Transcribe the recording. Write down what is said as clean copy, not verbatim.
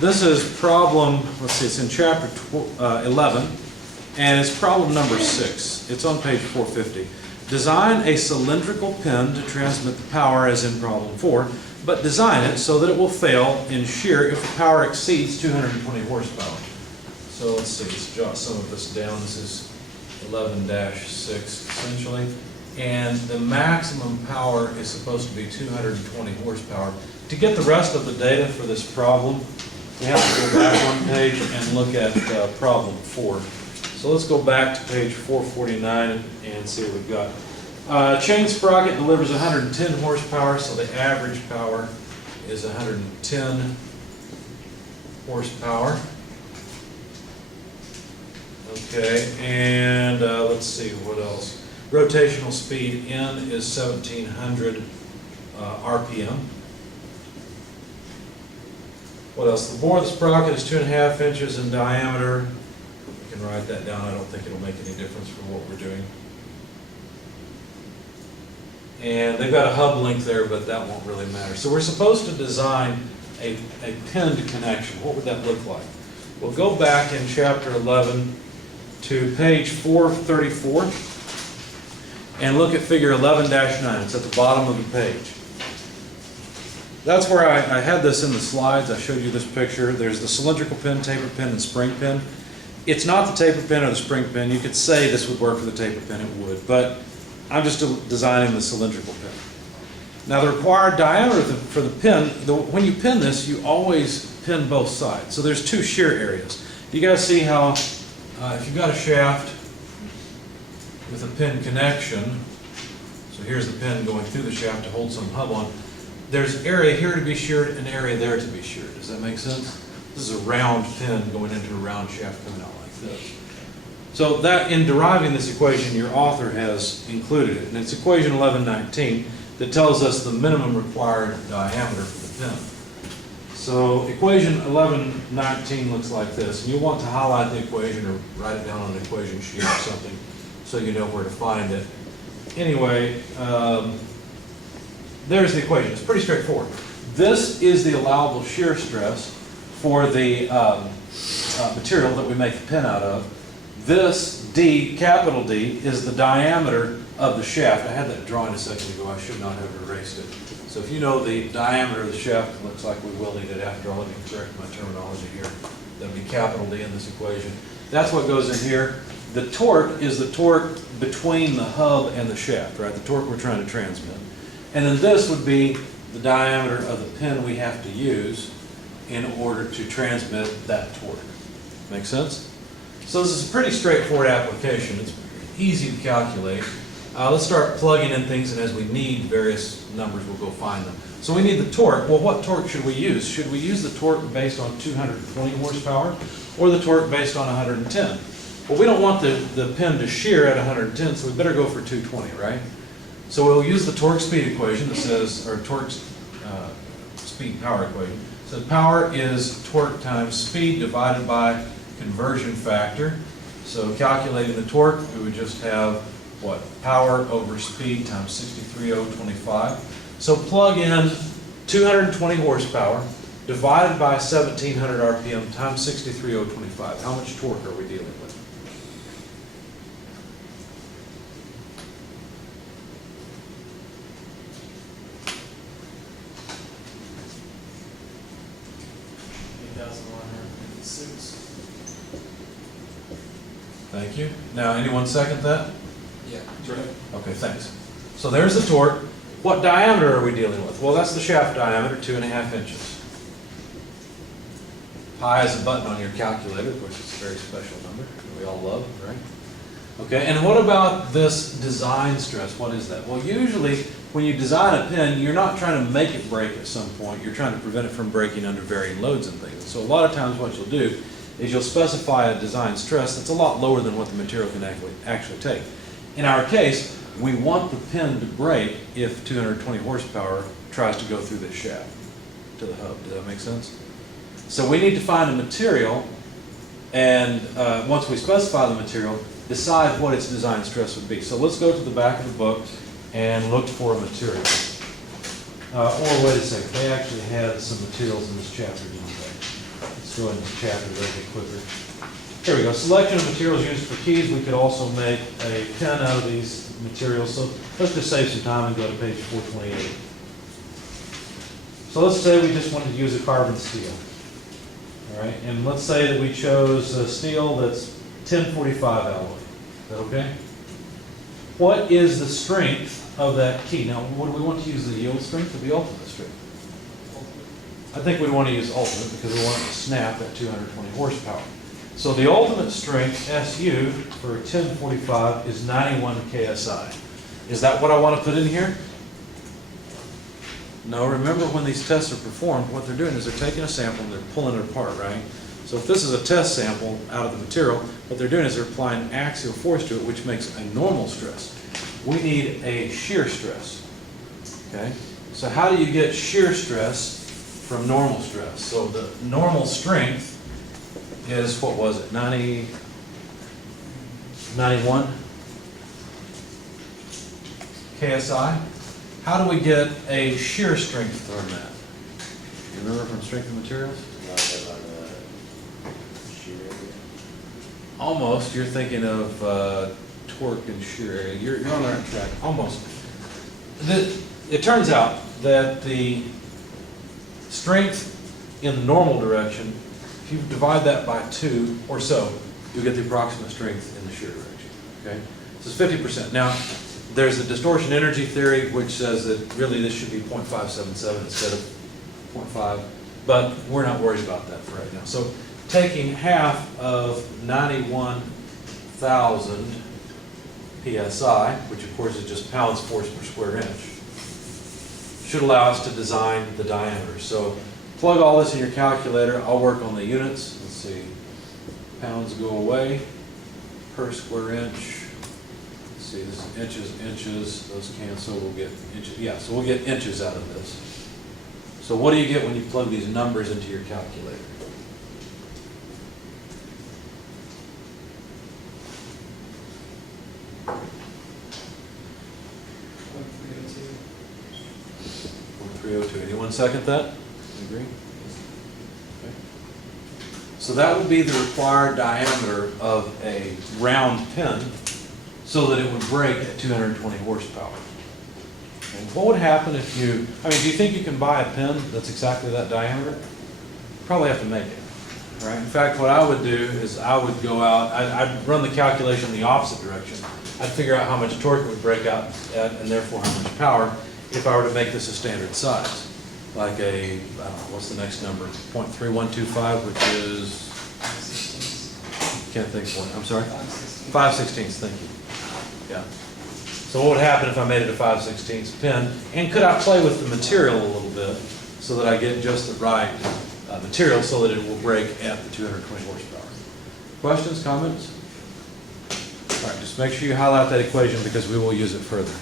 This is problem, let's see, it's in chapter 11, and it's problem number 6. It's on page 450. Design a cylindrical pin to transmit the power as in problem 4, but design it so that it will fail in shear if the power exceeds 220 horsepower. So let's see, let's jot some of this down. This is 11-6 essentially. And the maximum power is supposed to be 220 horsepower. To get the rest of the data for this problem, we have to go back one page and look at problem 4. So let's go back to page 449 and see what we've got. Chain sprocket delivers 110 horsepower, so the average power is 110 horsepower. Okay, and let's see what else. Rotational speed N is 1700 RPM. What else? The bore of the sprocket is 2.5 inches in diameter. We can write that down. I don't think it'll make any difference for what we're doing. And they've got a hub length there, but that won't really matter. So we're supposed to design a pinned connection. What would that look like? We'll go back in chapter 11 to page 434 and look at figure 11-9. It's at the bottom of the page. That's where I had this in the slides. I showed you this picture. There's the cylindrical pin, taper pin, and spring pin. It's not the taper pin or the spring pin. You could say this would work for the taper pin, it would, but I'm just designing the cylindrical pin. Now the required diameter for the pin, when you pin this, you always pin both sides. So there's two shear areas. You guys see how if you've got a shaft with a pin connection, so here's the pin going through the shaft to hold some hub on, there's an area here to be sheared and an area there to be sheared. Does that make sense? This is a round pin going into a round shaft coming out like this. So that, in deriving this equation, your author has included it. And it's equation 1119 that tells us the minimum required diameter for the pin. So equation 1119 looks like this. And you'll want to highlight the equation or write it down on an equation sheet or something so you know where to find it. Anyway, there's the equation. It's pretty straightforward. This is the allowable shear stress for the material that we make the pin out of. This D, capital D, is the diameter of the shaft. I had that drawing a second ago. I should not have erased it. So if you know the diameter of the shaft, it looks like we will need it after all. Let me correct my terminology here. That'll be capital D in this equation. That's what goes in here. The torque is the torque between the hub and the shaft, right? The torque we're trying to transmit. And then this would be the diameter of the pin we have to use in order to transmit that torque. Make sense? So this is a pretty straightforward application. It's easy to calculate. Let's start plugging in things, and as we need various numbers, we'll go find them. So we need the torque. Well, what torque should we use? Should we use the torque based on 220 horsepower or the torque based on 110? Well, we don't want the pin to shear at 110, so we better go for 220, right? So we'll use the torque speed equation that says, or torque speed power equation. So power is torque times speed divided by conversion factor. So calculating the torque, we would just have what? Power over speed times 63,025. So plug in 220 horsepower divided by 1700 RPM times 63,025. How much torque are we dealing with? Thank you. Now, anyone second that? Yeah. Okay, thanks. So there's the torque. What diameter are we dealing with? Well, that's the shaft diameter, 2.5 inches. Pi is a button on your calculator, which is a very special number that we all love, right? Okay, and what about this design stress? What is that? Well, usually when you design a pin, you're not trying to make it break at some point. You're trying to prevent it from breaking under varying loads and things. So a lot of times what you'll do is you'll specify a design stress that's a lot lower than what the material can actually take. In our case, we want the pin to break if 220 horsepower tries to go through this shaft to the hub. Does that make sense? So we need to find a material, and once we specify the material, decide what its design stress would be. So let's go to the back of the book and look for a material. Or wait a second, they actually had some materials in this chapter, didn't they? Let's go into the chapter a little bit quicker. Here we go. Selection of materials used for keys. We could also make a pen out of these materials. So let's just save some time and go to page 428. So let's say we just wanted to use a carbon steel. All right, and let's say that we chose a steel that's 1045 alloy. Is that okay? What is the strength of that key? Now, what do we want to use, the yield strength or the ultimate strength? I think we want to use ultimate because we want it to snap at 220 horsepower. So the ultimate strength, SU, for 1045 is 91 KSI. Is that what I want to put in here? No, remember when these tests are performed, what they're doing is they're taking a sample and they're pulling it apart, right? So if this is a test sample out of the material, what they're doing is they're applying axial force to it, which makes a normal stress. We need a shear stress, okay? So how do you get shear stress from normal stress? So the normal strength is, what was it, 91 KSI? How do we get a shear strength from that? You remember from strength of materials? Almost. You're thinking of torque and shear area. You're on the right track. Almost. It turns out that the strength in the normal direction, if you divide that by 2 or so, you'll get the approximate strength in the shear direction. Okay? This is 50%. Now, there's a distortion energy theory which says that really this should be 0.577 instead of 0.5, but we're not worried about that for right now. So taking half of 91,000 PSI, which of course is just pounds force per square inch, should allow us to design the diameter. So plug all this in your calculator. I'll work on the units. Let's see. Pounds go away per square inch. Let's see, this is inches. Those cancel. We'll get inches. Yeah, so we'll get inches out of this. So what do you get when you plug these numbers into your calculator? Anyone second that? Agree? Okay. So that would be the required diameter of a round pin so that it would break at 220 horsepower. And what would happen if you, do you think you can buy a pin that's exactly that diameter? Probably have to make it. Right? In fact, what I would do is I would go out, I'd run the calculation in the opposite direction. I'd figure out how much torque it would break out at, and therefore how much power, if I were to make this a standard size. Like a, I don't know, what's the next number? 0.3125, which is, can't think of one, I'm sorry? 5/16, thank you. Yeah. So what would happen if I made it a 5/16 pin? And could I play with the material a little bit so that I get just the right material so that it will break at the 220 horsepower? Questions, comments? All right, just make sure you highlight that equation because we will use it further.